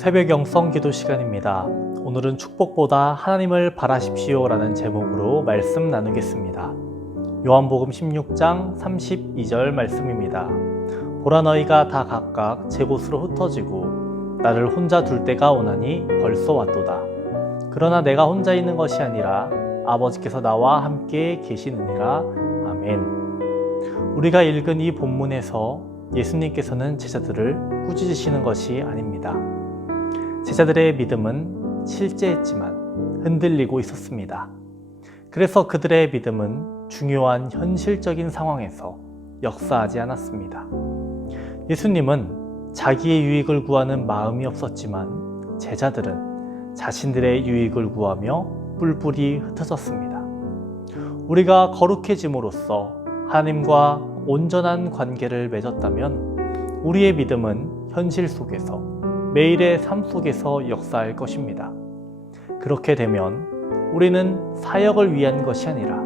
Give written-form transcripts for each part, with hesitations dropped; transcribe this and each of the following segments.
새벽 영성 기도 시간입니다. 오늘은 축복보다 하나님을 바라십시오 라는 제목으로 말씀 나누겠습니다. 요한복음 16장 32절 말씀입니다. 보라, 너희가 다 각각 제 곳으로 흩어지고 나를 혼자 둘 때가 오나니 벌써 왔도다. 그러나 내가 혼자 있는 것이 아니라 아버지께서 나와 함께 계시느니라. 아멘. 우리가 읽은 이 본문에서 예수님께서는 제자들을 꾸짖으시는 것이 아닙니다. 제자들의 믿음은 실제했지만 흔들리고 있었습니다. 그래서 그들의 믿음은 중요한 현실적인 상황에서 역사하지 않았습니다. 예수님은 자기의 유익을 구하는 마음이 없었지만 제자들은 자신들의 유익을 구하며 뿔뿔이 흩어졌습니다. 우리가 거룩해짐으로써 하나님과 온전한 관계를 맺었다면 우리의 믿음은 현실 속에서 매일의 삶 속에서 역사할 것입니다. 그렇게 되면 우리는 사역을 위한 것이 아니라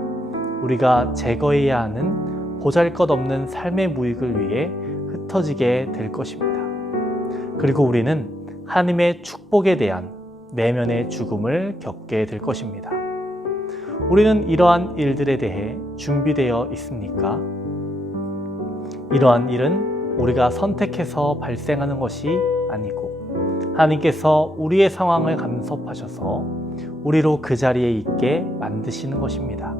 우리가 제거해야 하는 보잘것없는 삶의 무익을 위해 흩어지게 될 것입니다. 그리고 우리는 하나님의 축복에 대한 내면의 죽음을 겪게 될 것입니다. 우리는 이러한 일들에 대해 준비되어 있습니까? 이러한 일은 우리가 선택해서 발생하는 것이 아니고 하나님께서 우리의 상황을 간섭하셔서 우리로 그 자리에 있게 만드시는 것입니다.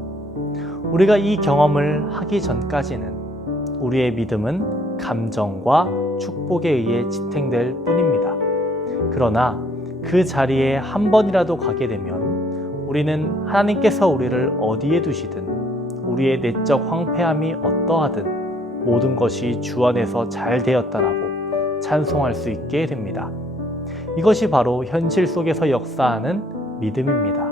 우리가 이 경험을 하기 전까지는 우리의 믿음은 감정과 축복에 의해 지탱될 뿐입니다. 그러나 그 자리에 한 번이라도 가게 되면 우리는 하나님께서 우리를 어디에 두시든 우리의 내적 황폐함이 어떠하든 모든 것이 주 안에서 잘 되었다라고 찬송할 수 있게 됩니다. 이것이 바로 현실 속에서 역사하는 믿음입니다.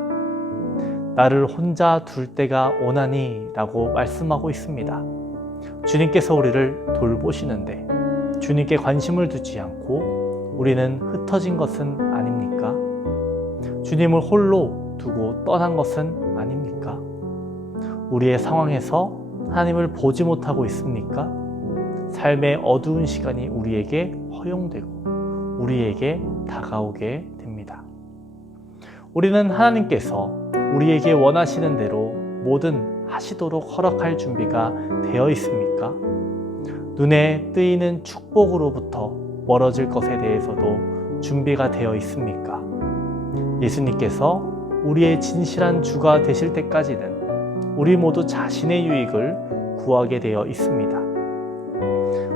나를 혼자 둘 때가 오나니 라고 말씀하고 있습니다. 주님께서 우리를 돌보시는데 주님께 관심을 두지 않고 우리는 흩어진 것은 아닙니까? 주님을 홀로 두고 떠난 것은 아닙니까? 우리의 상황에서 하나님을 보지 못하고 있습니까? 삶의 어두운 시간이 우리에게 허용되고 우리에게 다가오게 됩니다. 우리는 하나님께서 우리에게 원하시는 대로 뭐든 하시도록 허락할 준비가 되어 있습니까? 눈에 뜨이는 축복으로부터 멀어질 것에 대해서도 준비가 되어 있습니까? 예수님께서 우리의 진실한 주가 되실 때까지는 우리 모두 자신의 유익을 구하게 되어 있습니다.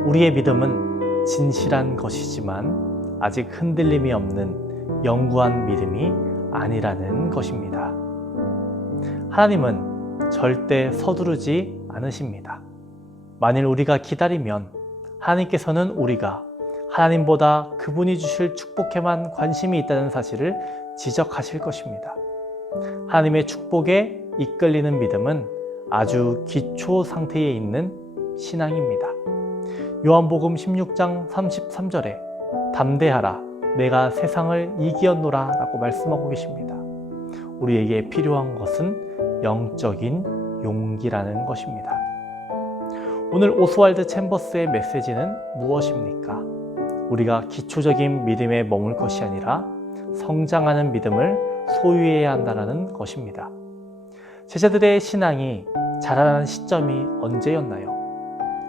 우리의 믿음은 진실한 것이지만 아직 흔들림이 없는 영구한 믿음이 아니라는 것입니다. 하나님은 절대 서두르지 않으십니다. 만일 우리가 기다리면 하나님께서는 우리가 하나님보다 그분이 주실 축복에만 관심이 있다는 사실을 지적하실 것입니다. 하나님의 축복에 이끌리는 믿음은 아주 기초 상태에 있는 신앙입니다. 요한복음 16장 33절에 담대하라, 내가 세상을 이기었노라 라고 말씀하고 계십니다. 우리에게 필요한 것은 영적인 용기라는 것입니다. 오늘 오스왈드 챔버스의 메시지는 무엇입니까? 우리가 기초적인 믿음에 머물 것이 아니라 성장하는 믿음을 소유해야 한다는 것입니다. 제자들의 신앙이 자라나는 시점이 언제였나요?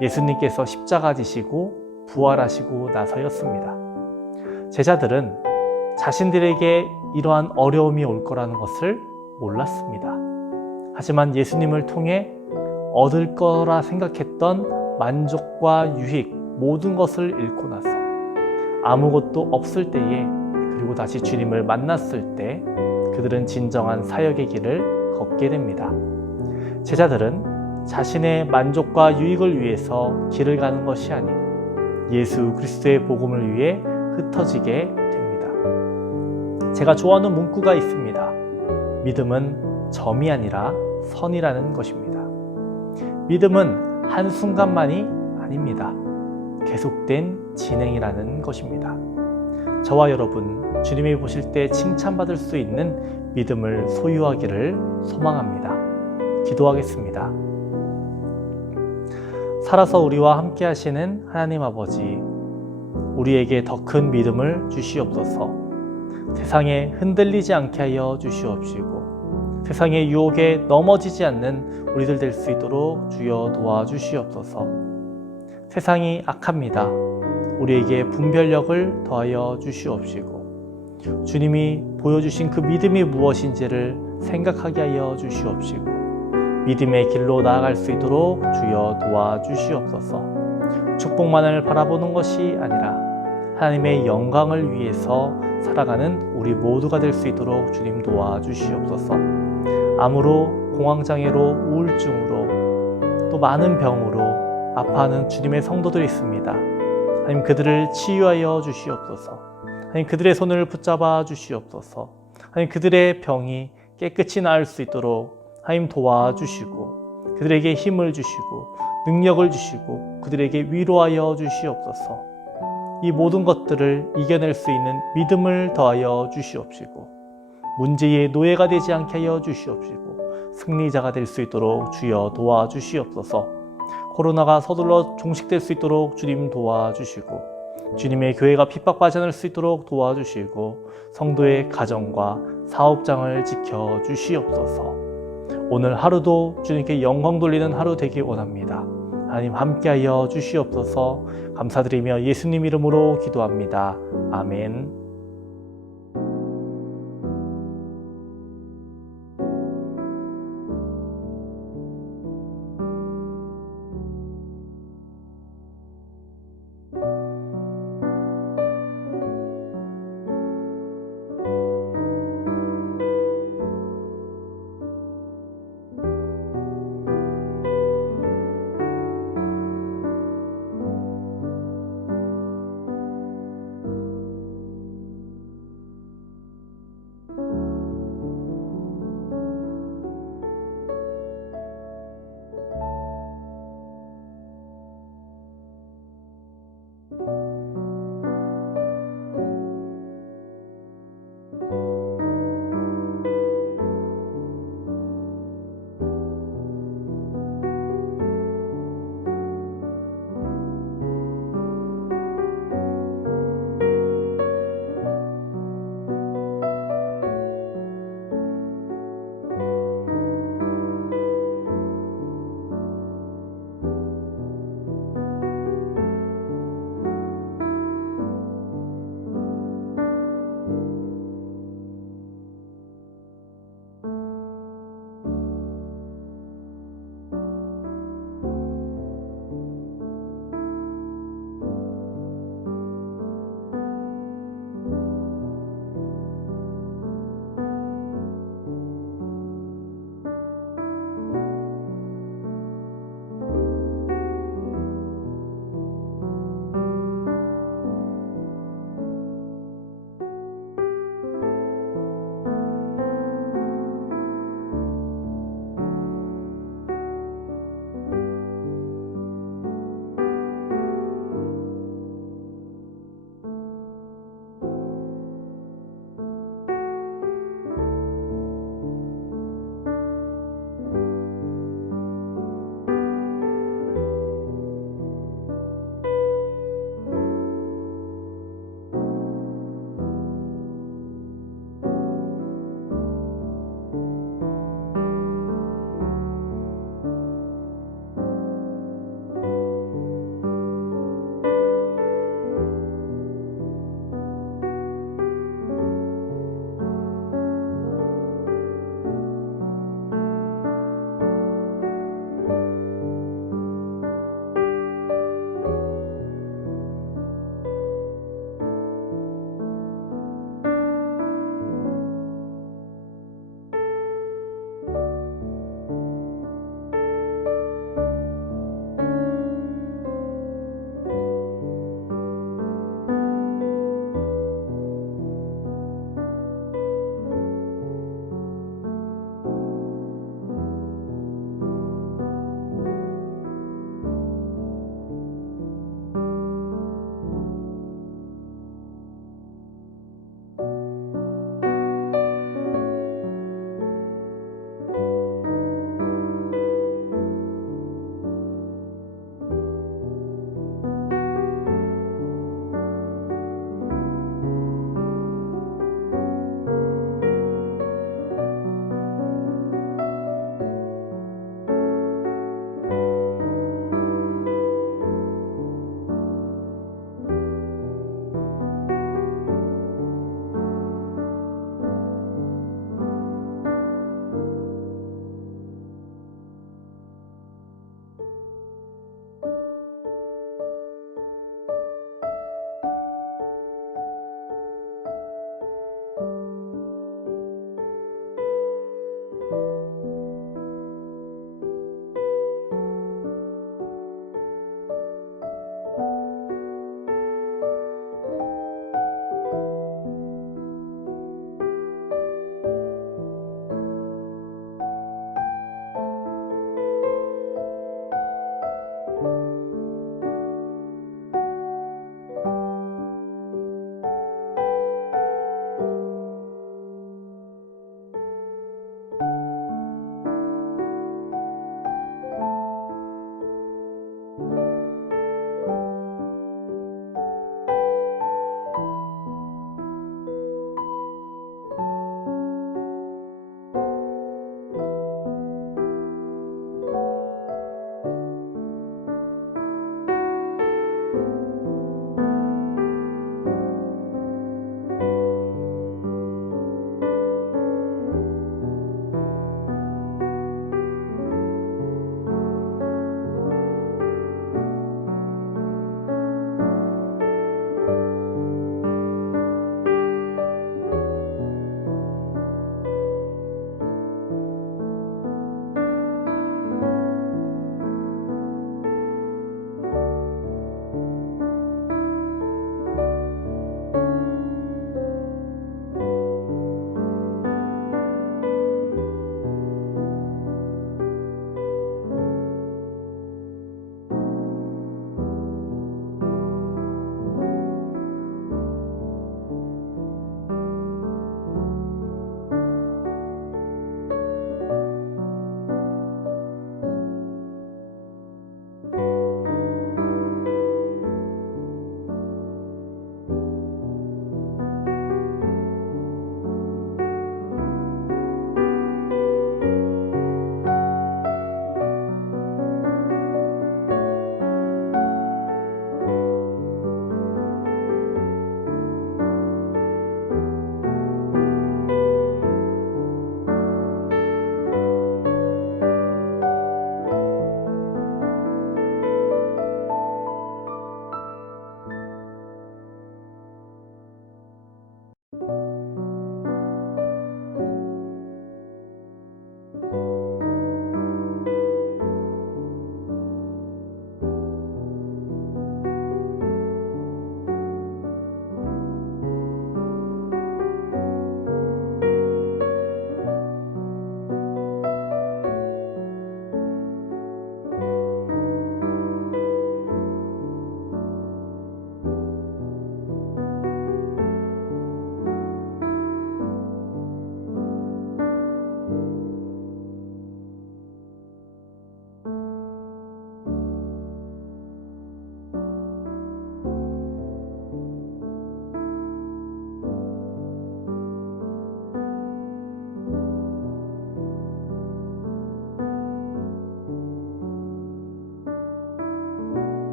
예수님께서 십자가 지시고 부활하시고 나서였습니다. 제자들은 자신들에게 이러한 어려움이 올 거라는 것을 몰랐습니다. 하지만 예수님을 통해 얻을 거라 생각했던 만족과 유익, 모든 것을 잃고 나서 아무것도 없을 때에 그리고 다시 주님을 만났을 때 그들은 진정한 사역의 길을 걷게 됩니다. 제자들은 자신의 만족과 유익을 위해서 길을 가는 것이 아닌 예수 그리스도의 복음을 위해 흩어지게 됩니다. 제가 좋아하는 문구가 있습니다. 믿음은 점이 아니라 선이라는 것입니다. 믿음은 한순간만이 아닙니다. 계속된 진행이라는 것입니다. 저와 여러분, 주님이 보실 때 칭찬받을 수 있는 믿음을 소유하기를 소망합니다. 기도하겠습니다. 살아서 우리와 함께 하시는 하나님 아버지, 우리에게 더 큰 믿음을 주시옵소서. 세상에 흔들리지 않게 하여 주시옵시고 세상의 유혹에 넘어지지 않는 우리들 될 수 있도록 주여 도와주시옵소서. 세상이 악합니다. 우리에게 분별력을 더하여 주시옵시고 주님이 보여주신 그 믿음이 무엇인지를 생각하게 하여 주시옵시고 믿음의 길로 나아갈 수 있도록 주여 도와주시옵소서. 축복만을 바라보는 것이 아니라 하나님의 영광을 위해서 살아가는 우리 모두가 될 수 있도록 주님 도와주시옵소서. 암으로, 공황장애로, 우울증으로 또 많은 병으로 아파하는 주님의 성도들이 있습니다. 하나님 그들을 치유하여 주시옵소서. 하나님 그들의 손을 붙잡아 주시옵소서. 하나님 그들의 병이 깨끗이 나을 수 있도록 하나님 도와주시고 그들에게 힘을 주시고 능력을 주시고 그들에게 위로하여 주시옵소서. 이 모든 것들을 이겨낼 수 있는 믿음을 더하여 주시옵시고 문제의 노예가 되지 않게 하여 주시옵시고 승리자가 될 수 있도록 주여 도와주시옵소서. 코로나가 서둘러 종식될 수 있도록 주님 도와주시고 주님의 교회가 핍박받지 않을 수 있도록 도와주시고 성도의 가정과 사업장을 지켜주시옵소서. 오늘 하루도 주님께 영광 돌리는 하루 되길 원합니다. 하나님 함께하여 주시옵소서. 감사드리며 예수님 이름으로 기도합니다. 아멘.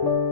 감사합니다.